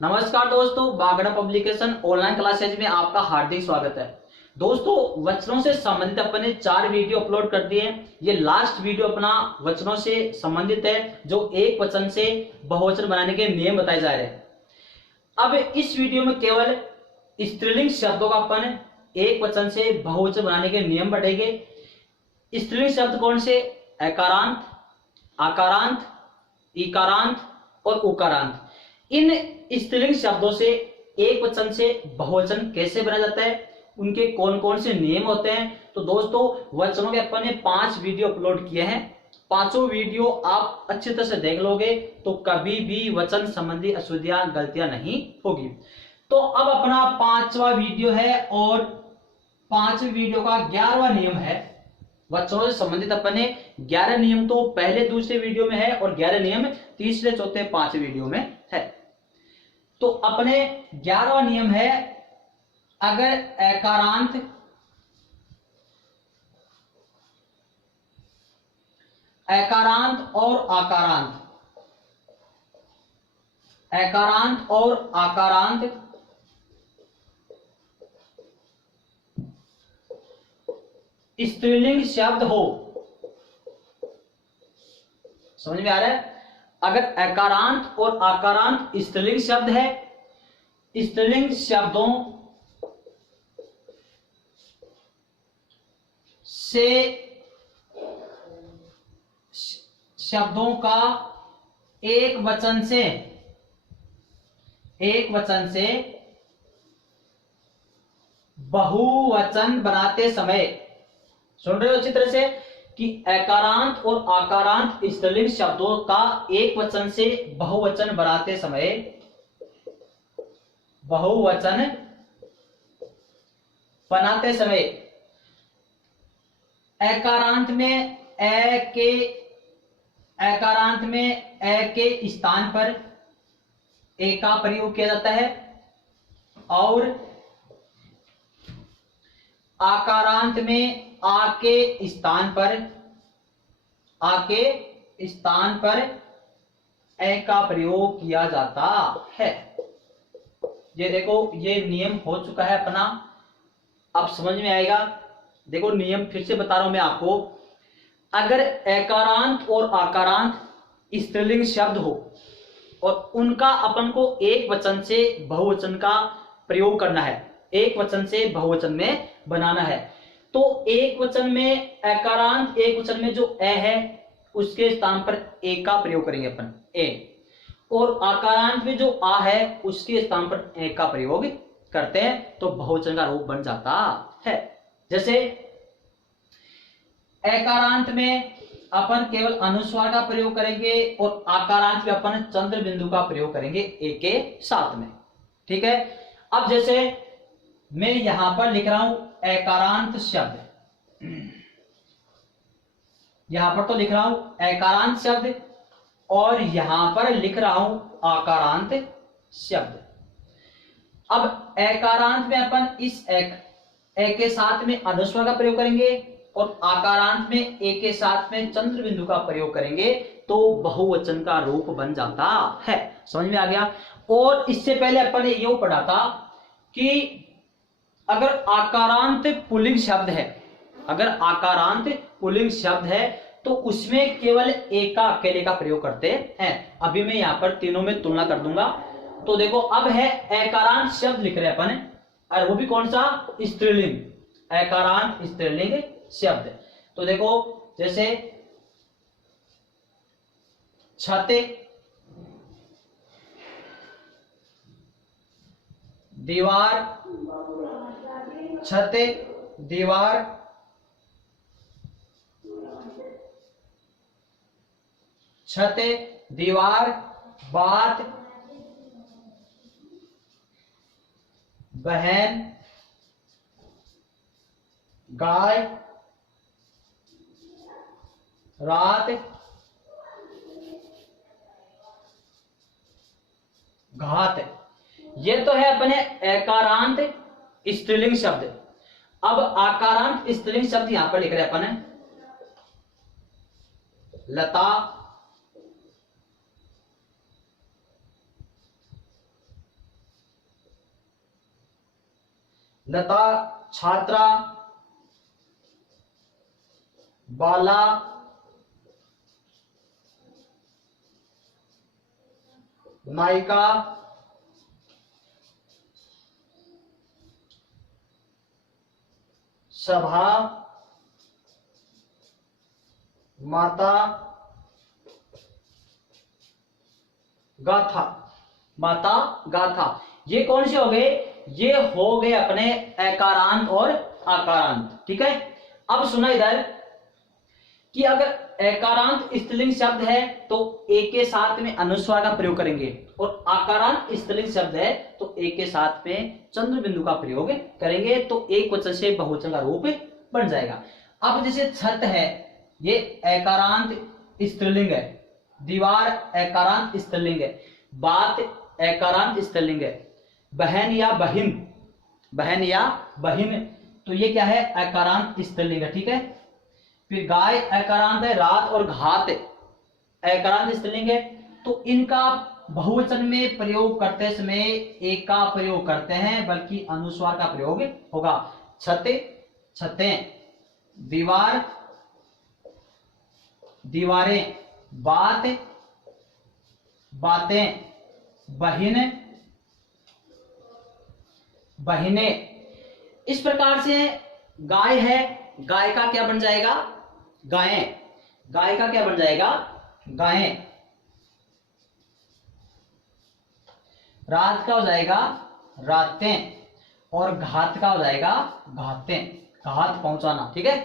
नमस्कार दोस्तों, Bagda publication online classes में आपका हार्दिक स्वागत है। दोस्तों, वचनों से संबंधित अपने 4 वीडियो अपलोड कर दिए। ये लास्ट वीडियो अपना वचनों से संबंधित है, जो एक वचन से बहुवचन बनाने के नियम बताए जा रहे हैं। अब इस वीडियो में केवल स्त्रीलिंग शब्दों का अपन एक वचन से बहुवचन बनाने के नियम बढ़ेंगे। स्त्रीलिंग शब्द कौन से? एकारांत, आकारांत, इकारांत और उकारांत। इन स्त्रीलिंग शब्दों से एक वचन से बहुवचन कैसे बना जाता है, उनके कौन कौन से नियम होते हैं। तो दोस्तों, वचनों के अपन ने 5 वीडियो अपलोड किए हैं। पांचों वीडियो आप अच्छी तरह से देख लोगे तो कभी भी वचन संबंधी अशुद्धियां, गलतियां नहीं होगी। तो अब अपना 5वां वीडियो है और 5वें वीडियो का 11वां नियम है। वचनों से संबंधित अपन ने 11 नियम तो पहले दूसरे वीडियो में है और 11 नियम तीसरे चौथे 5वें वीडियो में है। तो अपने 11वां नियम है, अगर एकारांत और आकारांत स्त्रीलिंग शब्द हो। समझ में आ रहा है? अगर एकारांत और आकारांत स्त्रीलिंग शब्द है, स्त्रीलिंग शब्दों का एक वचन से बहुवचन बनाते समय, सुन रहे हो अच्छी तरह से, कि एकारांत और आकारांत स्त्रीलिंग शब्दों का एक वचन से बहुवचन बनाते समय, एकारांत में ए के स्थान पर ए का प्रयोग किया जाता है और आकारांत में आ के स्थान पर ए का प्रयोग किया जाता है। ये देखो, ये नियम हो चुका है अपना, अब समझ में आएगा। देखो, नियम फिर से बता रहा हूं मैं आपको। अगर एकारांत और आकारांत स्त्रीलिंग शब्द हो और उनका अपन को एक वचन से बहुवचन का प्रयोग करना है, एक वचन से बहुवचन में बनाना है, तो एक वचन में एकारांत, एक वचन में जो ए है उसके स्थान पर ए का प्रयोग करेंगे अपन, ए, और आकारांत में जो आ है उसके स्थान पर ए का प्रयोग करते हैं, तो बहुवचन का रूप बन जाता है। जैसे एकारांत में अपन केवल अनुस्वार का प्रयोग करेंगे और आकारांत में अपन चंद्र बिंदु का प्रयोग करेंगे ए के साथ में। ठीक है। अब जैसे मैं यहां पर लिख रहा हूं एकारांत शब्द, यहां पर तो लिख रहा हूं एकारांत शब्द और यहां पर लिख रहा हूं आकारांत शब्द। अब एकारांत में अपन इस ए के साथ में अनुस्वार का प्रयोग करेंगे और आकारांत में ए के साथ में चंद्र बिंदु का प्रयोग करेंगे, तो बहुवचन का रूप बन जाता है। समझ में आ गया? और इससे पहले अपन ने ये पढ़ा था कि अगर आकारांत पुल्लिंग शब्द है, तो उसमें केवल एक का, अकेले का प्रयोग करते हैं। अभी मैं यहां पर तीनों में तुलना कर दूंगा। तो देखो, अब है एकारांत शब्द लिख रहे हैं अपन, और वो भी कौन सा? स्त्रीलिंग, एकारांत स्त्रीलिंग शब्द। तो देखो, जैसे छते, दीवार, छते, दीवार, छते, दीवार, बात, बहन, गाय, रात, घात। ये तो है अपने एकारांत स्त्रीलिंग शब्द। अब आकारांत स्त्रीलिंग शब्द यहां पर लिख रहे हैं अपन, लता, लता, छात्रा, बाला, नायिका, सभा, माता, गाथा। माता, गाथा, ये कौन से हो गए? ये हो गए अपने एकारांत और आकारांत। ठीक है, अब सुना इधर कि अगर एकारांत स्त्रीलिंग शब्द है तो एक के साथ में अनुस्वार का प्रयोग करेंगे, और आकारांत स्त्रीलिंग शब्द है तो एक के साथ में चंद्र बिंदु का प्रयोग करेंगे, तो एक वचन से बहुवचन का रूप बन जाएगा। अब जैसे छत है, ये एकारांत स्त्रीलिंग है, दीवार एकारांत स्त्रीलिंग है, बात एकारांत स्त्रीलिंग है, बहन या बहिन, बहन या बहिन, तो ये क्या है? एकारांत स्त्रीलिंग है। ठीक है, फिर गाय एकारांत है, रात और घात एकारांत स्त्रीलिंग है, तो इनका बहुवचन में प्रयोग करते समय एक का प्रयोग करते हैं, बल्कि अनुस्वार का प्रयोग होगा। छते, छतें, दीवार, दीवारें, बात, बातें, बहिन, बहिनें। इस प्रकार से गाय है, गाय का क्या बन जाएगा? गायें। गाय का क्या बन जाएगा? गायें। रात का हो जाएगा रातें, और घात का हो जाएगा घातें, घात पहुंचाना। ठीक है,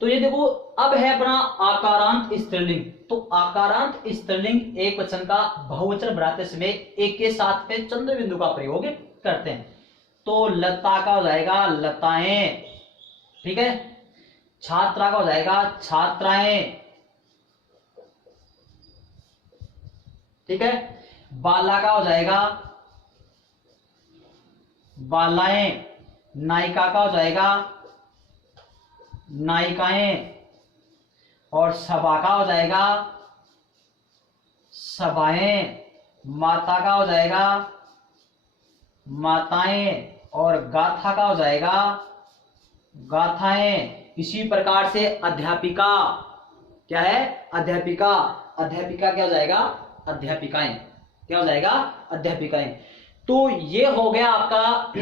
तो ये देखो अब है अपना आकारांत स्त्रीलिंग। तो आकारांत स्त्रीलिंग एक वचन का बहुवचन बनाते समय एक के साथ में चंद्र बिंदु का प्रयोग करते हैं। तो लता का हो जाएगा लताएं। ठीक है, छात्रा का हो जाएगा छात्राएं। ठीक है, बाला का हो जाएगा बालाएं, नायिका का हो जाएगा नायिकाएं, और सभा का हो जाएगा सभाएं, माता का हो जाएगा माताएं, और गाथा का हो जाएगा गाथाएं। इसी प्रकार से अध्यापिका क्या है? अध्यापिका। अध्यापिका क्या हो जाएगा? अध्यापिकाएं। क्या हो जाएगा? अध्यापिकाएं। तो ये हो गया आपका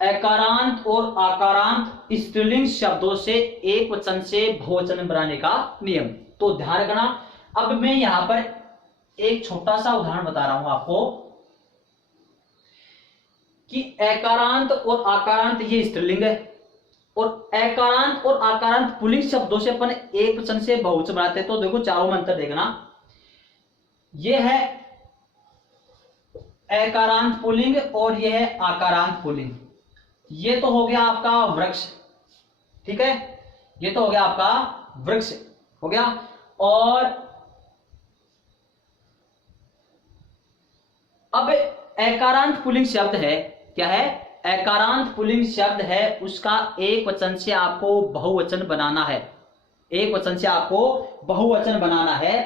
एकारांत और आकारांत स्त्रीलिंग शब्दों से एक वचन से बहुवचन बनाने का नियम। तो ध्यान रखना। अब मैं यहां पर एक छोटा सा उदाहरण बता रहा हूं आपको कि एकारांत और आकारांत ये स्त्रीलिंग है, और एकारांत और आकारांत पुल्लिंग शब्दों से अपन एक वचन से बहुवचन बनाते हैं। तो देखो चारों में अंतर देखना। ये है एकारांत पुल्लिंग और ये है आकारांत पुल्लिंग। ये तो हो गया आपका वृक्ष। ठीक है, ये तो हो गया आपका वृक्ष हो गया। और अब एकारांत पुल्लिंग शब्द है, क्या है? एकारांत पुल्लिंग शब्द है, उसका एक वचन से आपको बहुवचन बनाना है। एक वचन से आपको बहुवचन बनाना है,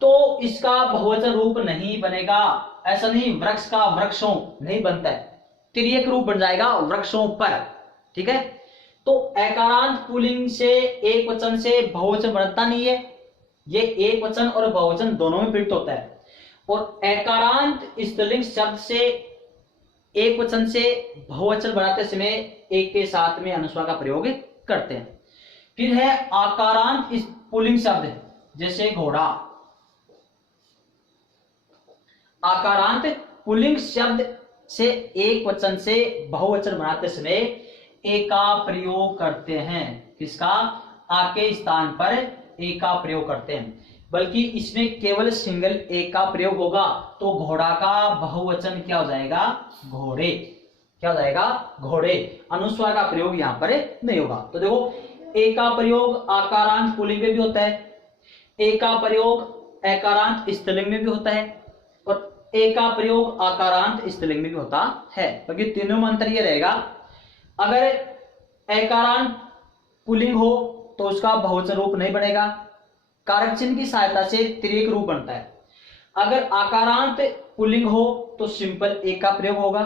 तो इसका बहुवचन रूप नहीं बनेगा। ऐसा नहीं वृक्ष का वृक्षों नहीं बनता है, तिर्यक रूप बन जाएगा वृक्षों पर। ठीक है, तो एकारांत पुल्लिंग से एक वचन से बहुवचन बनता नहीं है। ये एक वचन और बहुवचन दोनों में प्रयुक्त होता है। और एकारांत स्त्रीलिंग शब्द से एक वचन से बहुवचन बनाते समय एक के साथ में अनुस्वार का प्रयोग करते हैं। फिर है आकारांत पुल्लिंग शब्द, जैसे घोड़ा। आकारांत पुल्लिंग शब्द से एक वचन से बहुवचन बनाते समय एक का प्रयोग करते हैं। किसका? आ के स्थान पर एक का प्रयोग करते हैं, बल्कि इसमें केवल सिंगल एक का प्रयोग होगा। तो घोड़ा का बहुवचन क्या हो जाएगा? घोड़े। क्या हो जाएगा? घोड़े। अनुस्वार का प्रयोग यहां पर नहीं होगा। तो देखो एक का प्रयोग आकारांत पुल्लिंग में भी होता है, एक का प्रयोग एकारांत स्त्रीलिंग में भी होता है, और एक का प्रयोग आकारांत स्त्रीलिंग में भी होता है। क्योंकि तीनों में अंतर ये रहेगा, अगर एकारांत पुल्लिंग हो तो उसका बहुवचन रूप नहीं बनेगा, कारक चिन्ह की सहायता से तिर्यक रूप बनता है। अगर आकारांत पुल्लिंग हो तो सिंपल एक का प्रयोग होगा।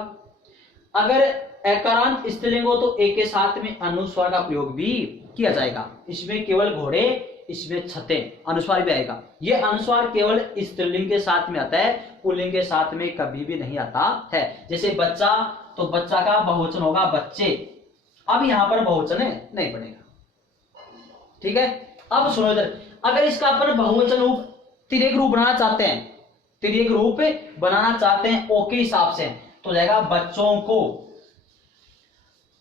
अगर एकारांत स्त्रीलिंग हो तो ए के साथ में अनुस्वार का प्रयोग भी किया जाएगा। इसमें केवल घोड़े, इसमें छते, अनुस्वार भी आएगा। ये अनुस्वार केवल स्त्रीलिंग के साथ में आता है, पुल्लिंग के साथ में कभी भी नहीं आता है। जैसे बच्चा, तो बच्चा का बहुवचन होगा बच्चे। अब यहां पर बहुवचन नहीं बनेगा, ठीक है। अब सुनो इधर, अगर इसका अपन बहुवचन रूप तिर्यक रूप बनाना चाहते हैं, तिर्यक रूप बनाना चाहते हैं ओ के हिसाब से, तो जाएगा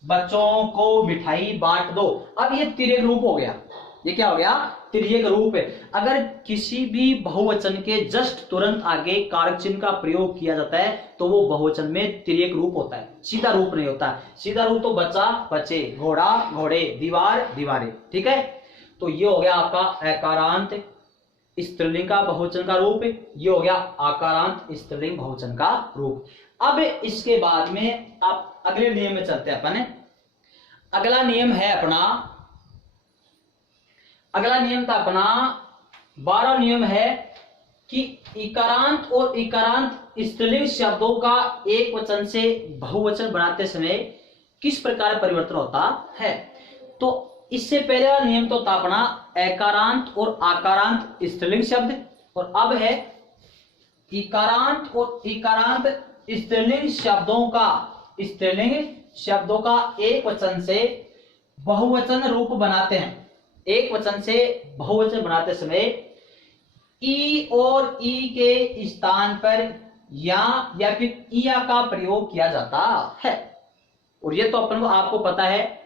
बच्चों को मिठाई बांट दो। अब ये तिर्यक रूप हो गया, ये क्या हो गया? तिर्यक रूप है। अगर किसी भी बहुवचन के जस्ट तुरंत आगे कारक चिन्ह का प्रयोग किया जाता है तो वो बहुवचन में तिर्यक रूप होता है, सीधा रूप नहीं होता। सीधा रूप तो बच्चा बच्चे, घोड़ा घोड़े, दीवार दीवारें, ठीक है। तो ये हो गया आपका एकारांत स्त्रीलिंग का बहुवचन का रूप, ये हो गया आकारांत स्त्रीलिंग बहुवचन का रूप। अब इसके बाद में आप अगले नियम में चलते हैं अपन। अगला नियम है अपना, अगला नियम था अपना 12 नियम है कि इकारांत और इकारांत स्त्रीलिंग शब्दों का एक वचन से बहुवचन बनाते समय किस प्रकार परिवर्तन होता है। तो इससे पहले वाला नियम तो था अपना एकारांत और आकारांत स्त्रीलिंग शब्द, और अब है इकारांत और इकारांत स्त्रीलिंग शब्दों का एक वचन से बहुवचन रूप बनाते हैं। एक वचन से बहुवचन बनाते समय ई और ई के स्थान पर या फिर इया का प्रयोग किया जाता है। और ये तो अपन को आपको पता है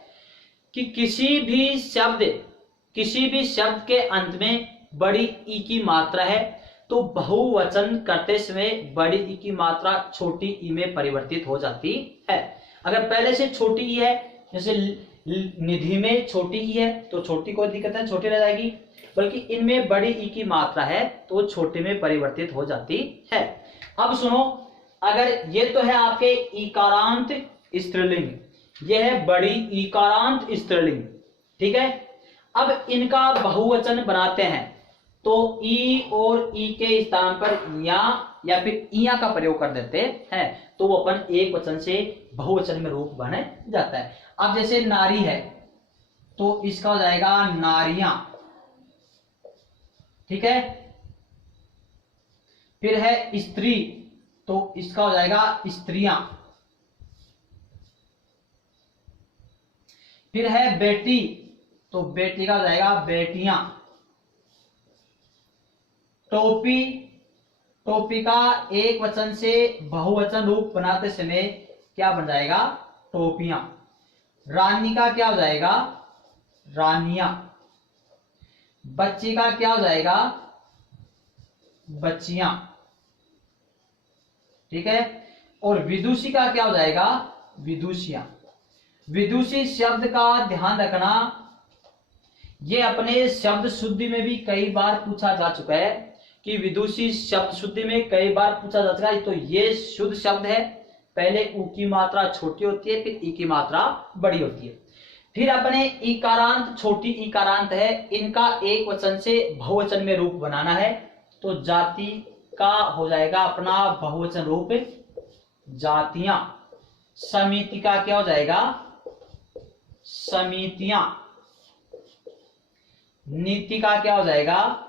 कि किसी भी शब्द के अंत में बड़ी ई की मात्रा है तो बहुवचन करते समय बड़ी ई की मात्रा छोटी ई में परिवर्तित हो जाती है। अगर पहले से छोटी ई है, जैसे निधि में छोटी ई है तो छोटी कोई दिक्कत है, छोटी रह जाएगी, बल्कि इनमें बड़ी ई की मात्रा है तो छोटे में परिवर्तित हो जाती है। अब सुनो, अगर ये तो है आपके इकारांत स्त्रीलिंग, ये है बड़ी इकारांत स्त्रीलिंग, ठीक है। अब इनका बहुवचन बनाते हैं तो ई और ई के स्थान पर या फिर इया का प्रयोग कर देते हैं तो वो अपन एक वचन से बहुवचन में रूप बन जाता है। अब जैसे नारी है तो इसका हो जाएगा नारियां, ठीक है। फिर है स्त्री तो इसका हो जाएगा स्त्रियां। फिर है बेटी तो बेटी का हो जाएगा बेटियां। टोपी का एक वचन से बहुवचन रूप बनाते समय क्या बन जाएगा? टोपियां। रानी का क्या हो जाएगा? रानियां। बच्ची का क्या हो जाएगा? बच्चियां, ठीक है। और विदुषी का क्या हो जाएगा? विदुषियां। विदुषी शब्द का ध्यान रखना, ये अपने शब्द शुद्धि में भी कई बार पूछा जा चुका है कि विदुषी शब्द शुद्धि में कई बार पूछा जा चुका है। तो ये शुद्ध शब्द है, पहले उ की मात्रा छोटी होती है फिर ई की मात्रा बड़ी होती है। फिर अपने इकारांत छोटी इकारांत है, इनका एक वचन से बहुवचन में रूप बनाना है तो जाति का हो जाएगा अपना बहुवचन रूप जातियां। समिति का क्या हो जाएगा? समितियां। नीति का क्या हो जाएगा?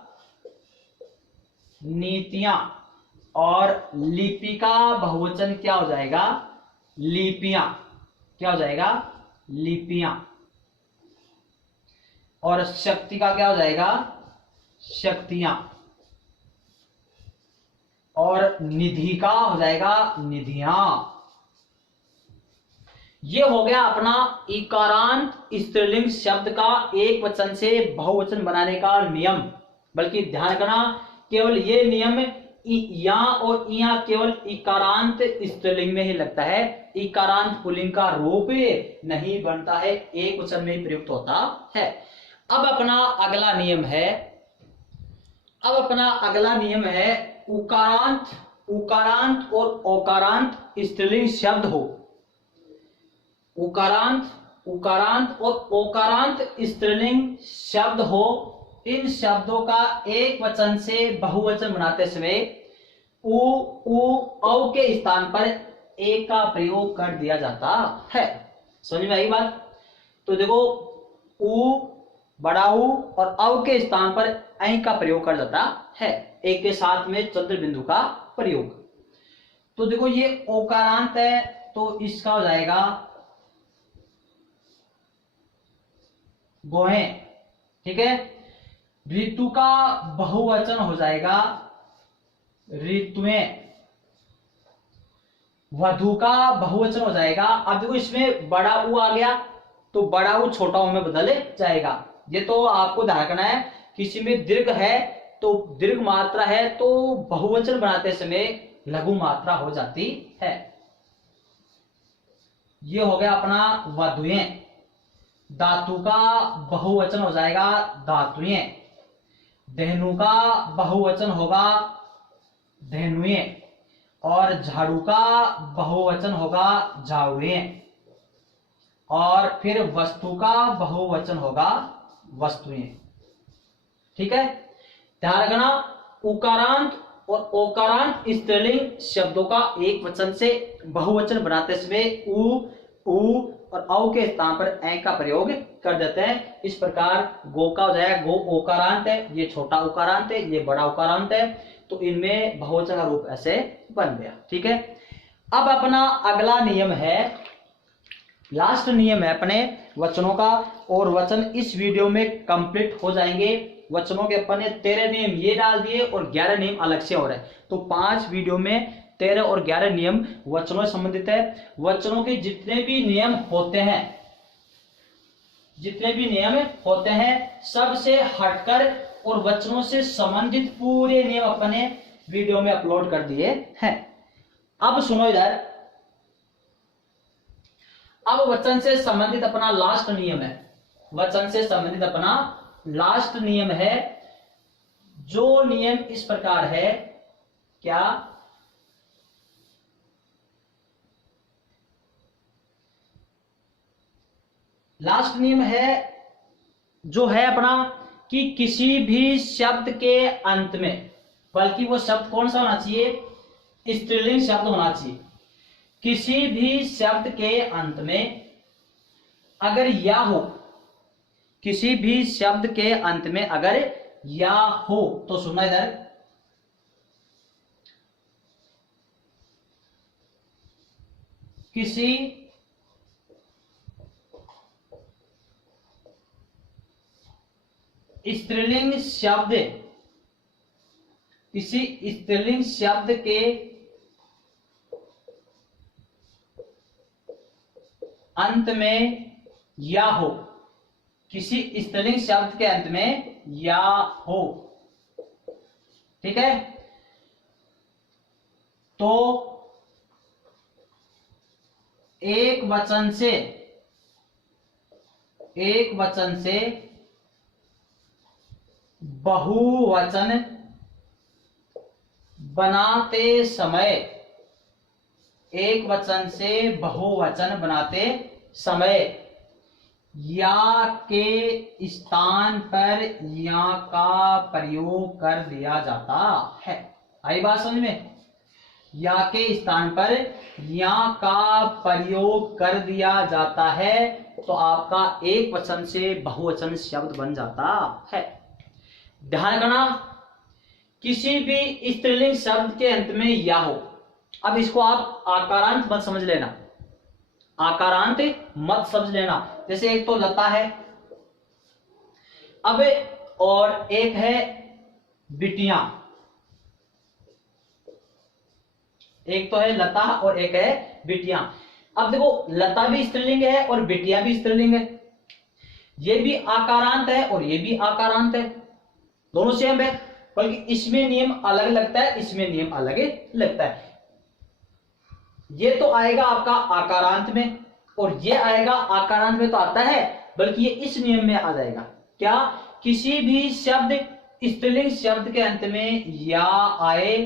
नीतियां। और लिपि का बहुवचन क्या हो जाएगा? लिपियां। क्या हो जाएगा? लिपियां। और शक्ति का क्या हो जाएगा? शक्तियां। और निधि का हो जाएगा निधियां। ये हो गया अपना इकारांत स्त्रीलिंग शब्द का एक वचन से बहुवचन बनाने का नियम। बल्कि ध्यान रखना, केवल ये नियम या और इया केवल इकारांत स्त्रीलिंग में ही लगता है, इकारांत पुल्लिंग का रूप नहीं बनता है, एक वचन में ही प्रयुक्त होता है। अब अपना अगला नियम है उकारांत और ओकारांत स्त्रीलिंग शब्द हो। उकारांत और ओकारांत स्त्रीलिंग शब्द हो, इन शब्दों का एक वचन से बहुवचन बनाते समय उ औ के स्थान पर ए का प्रयोग कर दिया जाता है। समझ में आई बात? तो देखो उ, बड़ा ऊ और अव के स्थान पर ऐ का प्रयोग कर जाता है, एक के साथ में चंद्र बिंदु का प्रयोग। तो देखो ये ओकारांत है, तो इसका हो जाएगा गोहें। ठीक है, ऋतु का बहुवचन हो जाएगा ऋतुएं, वधु का बहुवचन हो जाएगा। अब देखो इसमें बड़ा ऊ आ गया, तो बड़ा ऊ छोटा ऊ में बदल जाएगा। ये तो आपको ध्यान रखना है, किसी में दीर्घ है तो दीर्घ मात्रा है तो बहुवचन बनाते समय लघु मात्रा हो जाती है। ये हो गया अपना वधुएं। धातु का बहुवचन हो जाएगा धातुएं, धेनु का बहुवचन होगा धेनुएं, और झाड़ू का बहुवचन होगा झाड़ुएं, और फिर वस्तु का बहुवचन होगा वस्तुएं। ठीक है, ध्यान रखना उकारांत और ओकारांत स्त्रीलिंग शब्दों का एक वचन से बहुवचन बनाते समय उ और औ के स्थान पर ऐ का प्रयोग कर देते हैं। इस प्रकार गो का हो जाएगा गो ओकारांत है, ये छोटा उकारांत है, ये बड़ा उकारांत है, तो इनमें बहुवचन का रूप ऐसे बन गया। ठीक है, अब अपना अगला नियम है, लास्ट नियम है अपने वचनों का, और वचन इस वीडियो में कंप्लीट हो जाएंगे। वचनों के अपने 13 नियम ये डाल दिए और 11 नियम अलग से हो रहे हैं, तो 5 वीडियो में 13 और 11 नियम वचनों से संबंधित है। वचनों के जितने भी नियम होते हैं, जितने भी नियम होते हैं सबसे हटकर और वचनों से संबंधित पूरे नियम अपने वीडियो में अपलोड कर दिए हैं। अब सुनो इधर, अब वचन से संबंधित अपना लास्ट नियम है, वचन से संबंधित अपना लास्ट नियम है, जो नियम इस प्रकार है। क्या? लास्ट नियम है जो है अपना कि किसी भी शब्द के अंत में, बल्कि वो शब्द कौन सा होना चाहिए? स्त्रीलिंग शब्द होना चाहिए। किसी भी शब्द के अंत में अगर या हो, किसी भी शब्द के अंत में अगर या हो, तो सुनना इधर, किसी स्त्रीलिंग शब्द, किसी स्त्रीलिंग शब्द के अंत में या हो, किसी स्त्रीलिंग शब्द के अंत में या हो, ठीक है, तो एक वचन से बहुवचन बनाते समय, एक वचन से बहुवचन बनाते समय या के स्थान पर या का प्रयोग कर दिया जाता है। आई बात समझ में? या के स्थान पर या का प्रयोग कर दिया जाता है तो आपका एक वचन से बहुवचन शब्द बन जाता है। ध्यान करना, किसी भी स्त्रीलिंग शब्द के अंत में या हो, अब इसको आप आकारांत मत समझ लेना, आकारांत मत समझ लेना। जैसे एक तो लता है, अब और एक है बिटियां, एक तो है लता और एक है बिटियां। अब देखो लता भी स्त्रीलिंग है और बिटियां भी स्त्रीलिंग है, ये भी आकारांत है और ये भी आकारांत है, दोनों सेम है, बल्कि इसमें नियम अलग लगता है, इसमें नियम अलग लगता है। ये तो आएगा आपका आकारांत में और ये आएगा आकारांत में, तो आता है, बल्कि ये इस नियम में आ जाएगा। क्या? किसी भी शब्द स्त्रीलिंग शब्द के अंत में या आए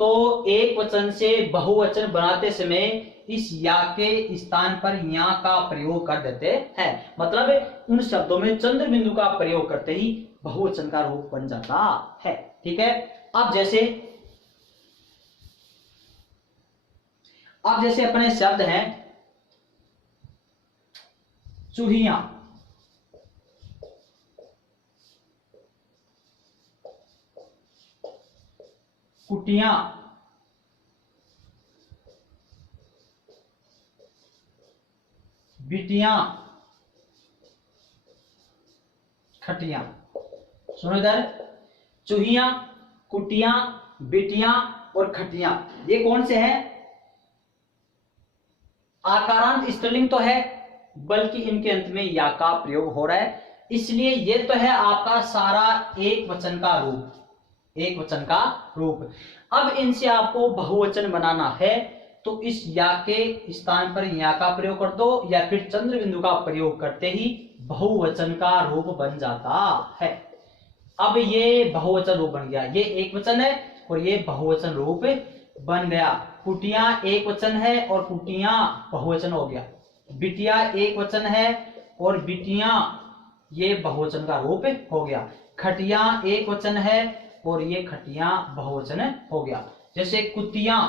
तो एक वचन से बहुवचन बनाते समय इस या के स्थान पर या का प्रयोग कर देते हैं। मतलब उन शब्दों में चंद्र बिंदु का प्रयोग करते ही बहुवचन का रूप बन जाता है। ठीक है, अब जैसे अब जैसे अपने शब्द हैं चूहियां, कुटियां, बिटियां, खटियां। सुनो इधर, चूहियां, कुटियां, बिटियां और खटियां, ये कौन से हैं? आकारांत स्त्रीलिंग तो है, बल्कि इनके अंत में या का प्रयोग हो रहा है, इसलिए ये तो है आपका सारा एक वचन का रूप, एक वचन का रूप। अब इनसे आपको बहुवचन बनाना है तो इस या के स्थान पर या का प्रयोग कर दो, या फिर चंद्र बिंदु का प्रयोग करते ही बहुवचन का रूप बन जाता है। अब ये बहुवचन रूप बन गया, ये एक वचन है और ये बहुवचन रूप बन गया। कुटियां एक वचन है और कुटियां बहुवचन हो गया। बिटिया एक वचन है और बिटियां ये बहुवचन का रूप हो गया। खटियां एक वचन है और ये खटियां बहुवचन हो गया। जैसे कुतियां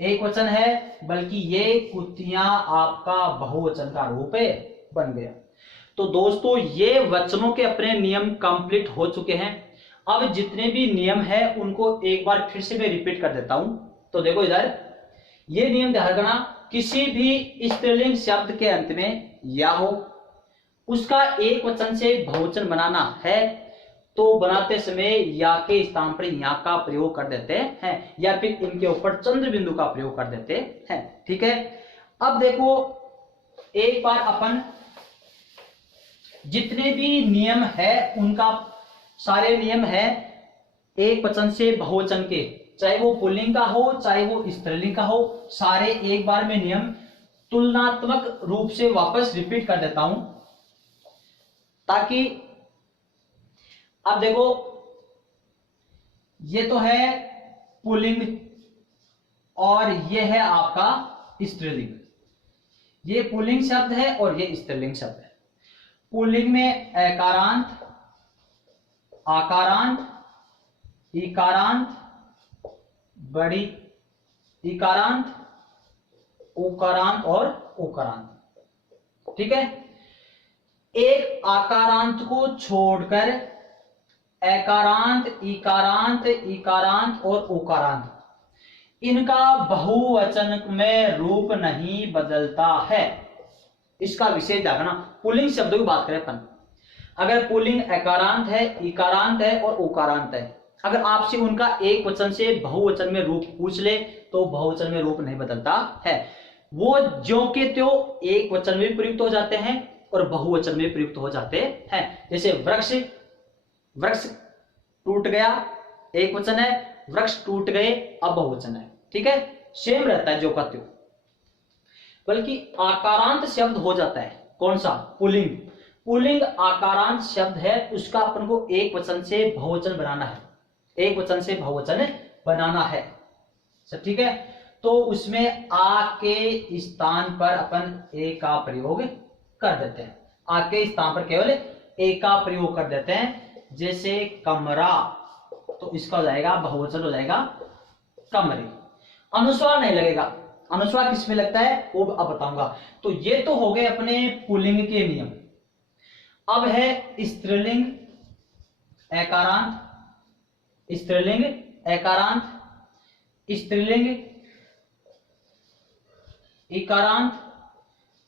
एक वचन है, बल्कि ये कुतियां आपका बहुवचन का रूप बन गया। तो दोस्तों ये वचनों के अपने नियम कंप्लीट हो चुके हैं। अब जितने भी नियम है उनको एक बार फिर से मैं रिपीट कर देता हूं। तो देखो इधर, ये नियम ध्यान रखना, किसी भी स्त्रीलिंग शब्द के अंत में या हो, उसका एक वचन से बहुवचन बनाना है तो बनाते समय या के स्थान पर या का प्रयोग कर देते हैं, या फिर इनके ऊपर चंद्र बिंदु का प्रयोग कर देते हैं। ठीक है, अब देखो एक बार अपन जितने भी नियम है उनका, सारे नियम है एक वचन से बहुवचन के, चाहे वो पुल्लिंग का हो चाहे वो स्त्रीलिंग का हो, सारे एक बार में नियम तुलनात्मक रूप से वापस रिपीट कर देता हूं, ताकि अब देखो ये तो है पुल्लिंग और ये है आपका स्त्रीलिंग। ये पुल्लिंग शब्द है और ये स्त्रीलिंग शब्द है। पुल्लिंग में एकारांत, आकारांत, इकारांत, बड़ी इकारांत, उकारांत और उकारांत। ठीक है, एक आकारांत को छोड़कर एकारांत, इकारांत, इकारांत और उकारांत, इनका बहुवचन में रूप नहीं बदलता है। इसका विशेष ध्यान रखना। पुल्लिंग शब्दों की बात करें अपन, अगर पुल्लिंग एकारांत है, इकारांत है और उकारांत है, अगर आपसे उनका एक वचन से बहुवचन में रूप पूछ ले तो बहुवचन में रूप नहीं बदलता है। वो ज्यों के त्यों एक वचन में प्रयुक्त हो जाते हैं और बहुवचन में प्रयुक्त हो जाते हैं। जैसे वृक्ष, वृक्ष टूट गया एक वचन है, वृक्ष टूट गए अब बहुवचन है। ठीक है, सेम रहता है जो का त्यों, बल्कि आकारांत शब्द हो जाता है। कौन सा? पुल्लिंग। पुल्लिंग आकारांत शब्द है, उसका अपन को एक वचन से बहुवचन बनाना है, एक वचन से बहुवचन बनाना है। सब ठीक है, तो उसमें आ के स्थान पर अपन ए का प्रयोग कर देते हैं। आ के स्थान पर केवल ए का प्रयोग कर देते हैं। जैसे कमरा, तो इसका हो जाएगा बहुवचन, हो जाएगा कमरे। अनुस्वार नहीं लगेगा, अनुस्वार किसमें लगता है वो अब बताऊंगा। तो ये तो हो गए अपने पुल्लिंग के नियम। अब है स्त्रीलिंग एकारांत, स्त्रीलिंग एकारांत, स्त्रीलिंग इकारांत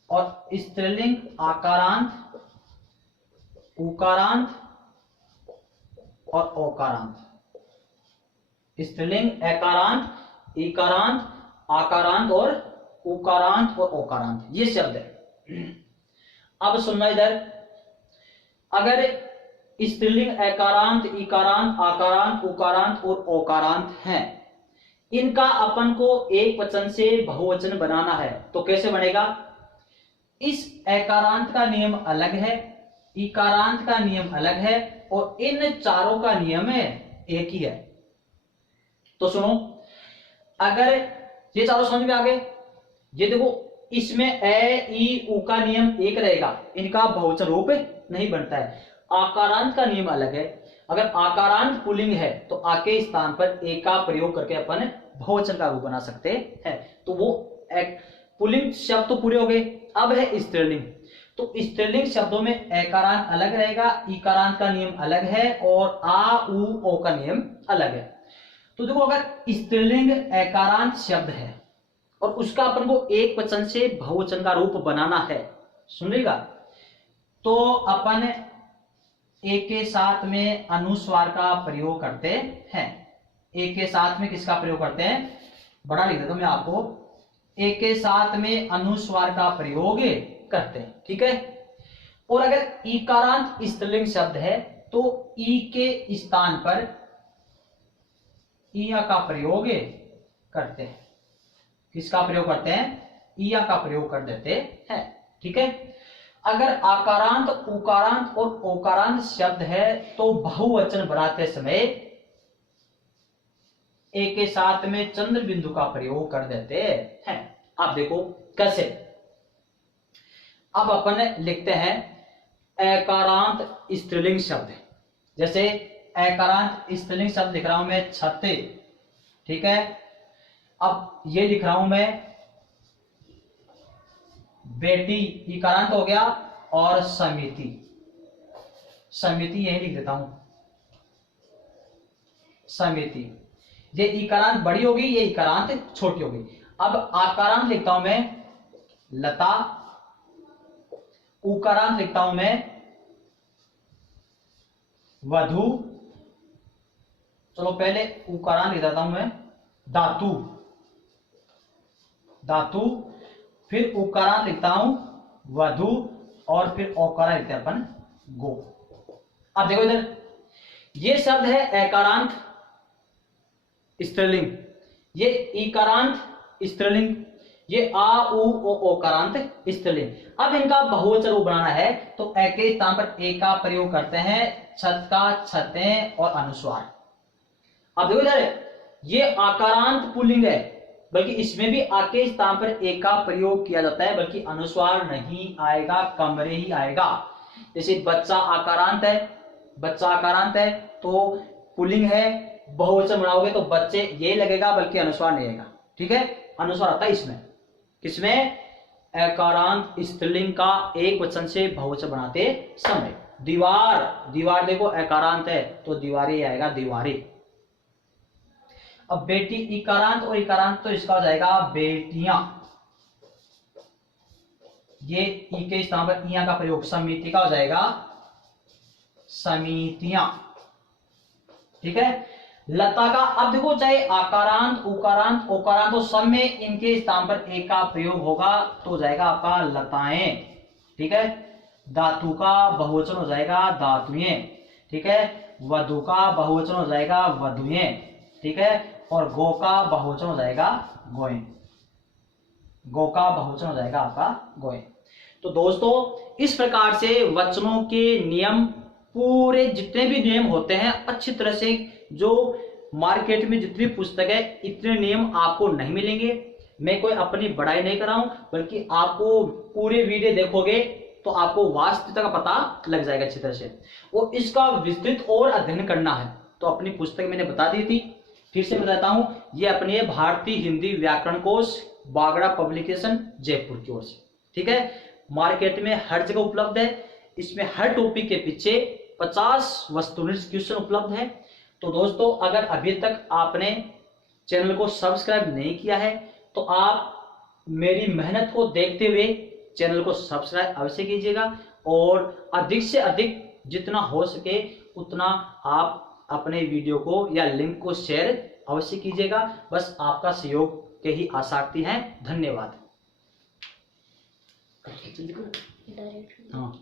और स्त्रीलिंग आकारांत, उकारांत और ओकारांत। स्त्रीलिंग एकारांत, इकारांत, आकारांत और उकारांत और ओकारांत, ये शब्द है। अब सुनना इधर, अगर स्त्रीलिंग एकारांत, इकारांत, आकारांत, उकारांत और ओकारांत हैं, इनका अपन को एक वचन से बहुवचन बनाना है तो कैसे बनेगा? इस एकारांत का नियम अलग है, इकारांत का नियम अलग है और इन चारों का नियम एक ही है। तो सुनो, अगर ये चारों समझ में आ गए, ये देखो इसमें ए ई उ का नियम एक रहेगा, इनका बहुवचन रूप नहीं बनता है। आकारांत का नियम अलग है, अगर आकारांत पुल्लिंग है तो आ के स्थान पर ए का प्रयोग करके अपन बहुवचन का रूप बना सकते हैं। तो वो पुल्लिंग शब्द तो पूरे हो गए। अब है स्त्रीलिंग। तो स्त्रीलिंग शब्दों में एकारांत अलग रहेगा, ईकारांत का नियम अलग है और आ उ ओ का नियम अलग है। तो देखो, अगर स्त्रीलिंग एकारांत शब्द है और उसका अपन को एक वचन से बहुवचन का रूप बनाना है, सुनिएगा, तो अपन एक के साथ में अनुस्वार का प्रयोग करते हैं। एक के साथ में किसका प्रयोग करते हैं, बड़ा लिख देता हूं मैं आपको, एक के साथ में अनुस्वार का प्रयोग करते हैं, ठीक है। और अगर ईकारांत स्त्रीलिंग शब्द है तो ई के स्थान पर इया का प्रयोग करते हैं। किसका प्रयोग करते हैं, इया का प्रयोग कर देते हैं, ठीक है। अगर आकारांत, उकारांत और ओकारांत शब्द है तो बहुवचन बनाते समय एक के साथ में चंद्र बिंदु का प्रयोग कर देते हैं। आप देखो कैसे। अब अपन लिखते हैं एकारांत स्त्रीलिंग शब्द। जैसे एकारांत स्त्रीलिंग शब्द लिख रहा हूं मैं छते, ठीक है। अब ये लिख रहा हूं मैं बेटी, इकारांत हो गया, और समिति, समिति यही लिख देता हूं, समिति। ये इकारांत बड़ी होगी, ये इकारांत छोटी होगी। अब आकारांत लिखता हूं मैं लता, उकारांत लिखता हूं मैं वधु, चलो पहले उकारांत लिख देता हूं मैं धातु, धातु, फिर उकारांत लिखता हूं वधु, और फिर औकारांत लिखते हैं अपन गो। अब देखो इधर, ये शब्द है एकारांत स्त्रीलिंग, ये इकारांत स्त्रीलिंग, ये आ उ ओ ओकारांत स्त्रीलिंग। अब इनका बहुवचन रूप बनाना है तो ए के स्थान पर ए का प्रयोग करते हैं, छत का छतें और अनुस्वार। अब देखो इधर, ये आकारांत पुल्लिंग है, बल्कि इसमें भी आ के स्थान पर ए का प्रयोग किया जाता है, बल्कि अनुस्वार नहीं आएगा, कमरे ही आएगा। जैसे बच्चा आकारांत है, बच्चा आकारांत है तो पुल्लिंग है, बहुवचन बनाओगे तो बच्चे ये लगेगा, बल्कि अनुस्वार नहीं आएगा, ठीक है। अनुस्वार आता है इसमें, किसमें, एकारांत स्त्रीलिंग का एक वचन से बहुवचन बनाते समय। दीवार, दीवार देखो एकारांत है तो दीवारी आएगा, दीवारी। अब बेटी इकारांत और इकारांत तो इसका हो जाएगा बेटियां, ये ई के स्थान पर इया का प्रयोग, समिति का हो जाएगा समितियां, ठीक है। लता का, अब देखो चाहे आकारांत, उकारांत, ओकारांत तो सब में इनके स्थान पर एक का प्रयोग होगा तो हो जाएगा आपका लताएं, ठीक है। धातु का बहुवचन हो जाएगा धातुएं, ठीक है। वधु का बहुवचन हो जाएगा वधुएं, ठीक है। और गो का बहुवचन हो जाएगा गोएं, गो का बहुवचन हो जाएगा आपका गोएं। तो दोस्तों, इस प्रकार से वचनों के नियम, पूरे जितने भी नियम होते हैं अच्छी तरह से, जो मार्केट में जितनी पुस्तक है इतने नियम आपको नहीं मिलेंगे। मैं कोई अपनी बड़ाई नहीं कर रहा हूं, बल्कि आपको पूरे वीडियो देखोगे तो आपको वास्तविकता का पता लग जाएगा अच्छी तरह से। और इसका विस्तृत और अध्ययन करना है तो अपनी पुस्तक मैंने बता दी थी, फिर से बताता हूं, ये अपनी भारतीय हिंदी व्याकरण कोश, बागड़ा पब्लिकेशन, जयपुर की ओर से, ठीक है। मार्केट में हर जगह उपलब्ध है। इसमें हर टॉपिक के पीछे 50 वस्तुनिष्ठ क्वेश्चन उपलब्ध है। तो दोस्तों, अगर अभी तक आपने चैनल को सब्सक्राइब नहीं किया है तो आप मेरी मेहनत को देखते हुए चैनल को सब्सक्राइब अवश्य कीजिएगा, और अधिक से अधिक जितना हो सके उतना आप अपने वीडियो को या लिंक को शेयर अवश्य कीजिएगा। बस आपका सहयोग के ही आशा रखती है। धन्यवाद। हाँ।